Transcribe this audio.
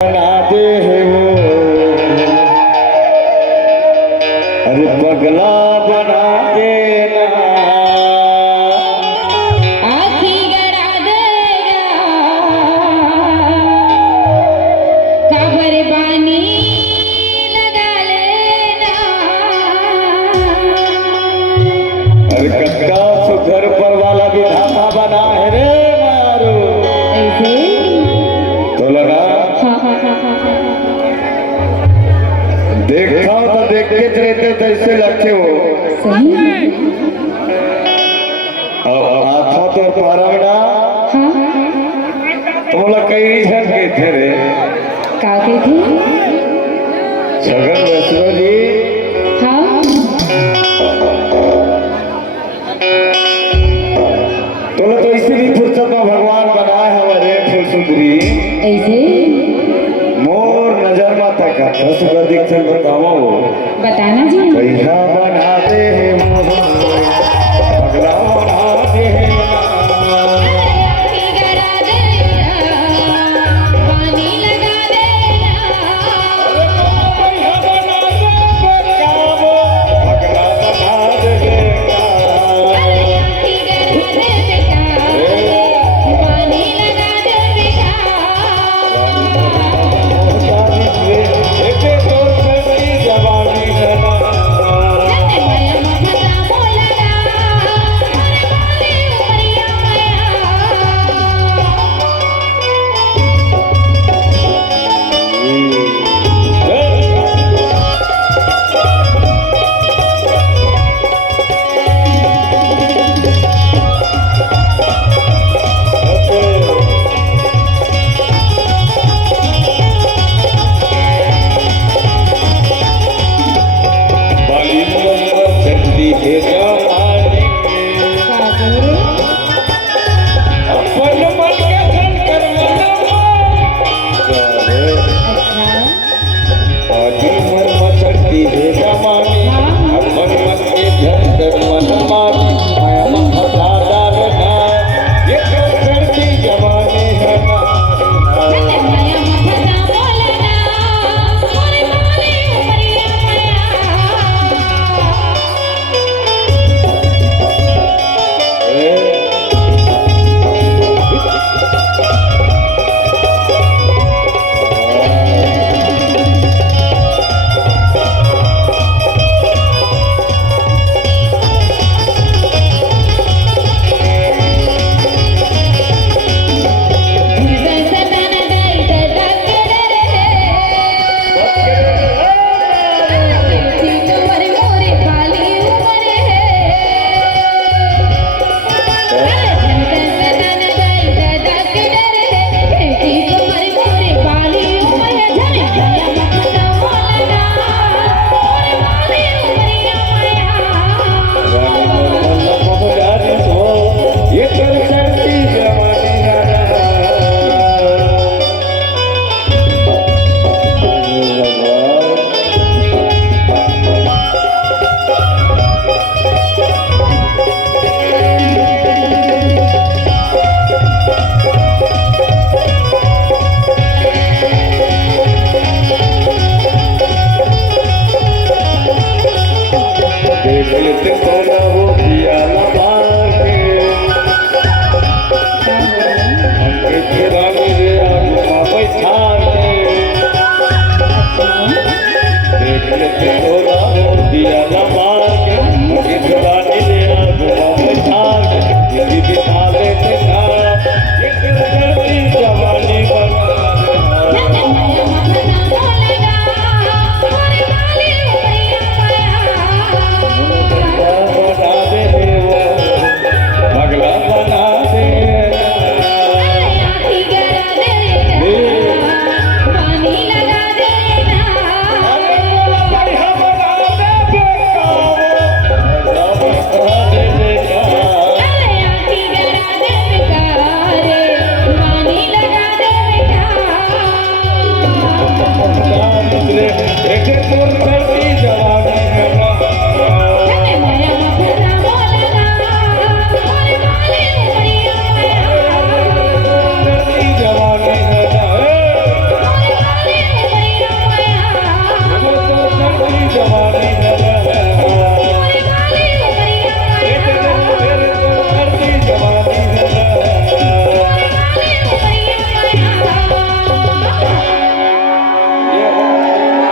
बना दे वो, अरे पगला बना देना, आखी गड़ा देगा काबर बानी लगा लेना। अरे कक्का सुघर पर वाला विधाता बना है रे मारो, ऐसे तो लगा देखा हो तो देख के रहते तैसे लगते हो। सही और आथा तो पारावड़ा तुम लोग कई जन के थे रे, का के थे? छगन वैष्णो जी हाँ तुम तो इसी भी फुर्सत में भगवान बनाए हमारे फूल सुंदरी, ऐसे मोर नजर में तक दस गदिक से बताओ बताना जी। पैसा बना दे पगला बना दे, आखी गड़ा देगा पानी लगा देना। पगला बना देगा, आखी गड़ा देगा पानी लगा देगा।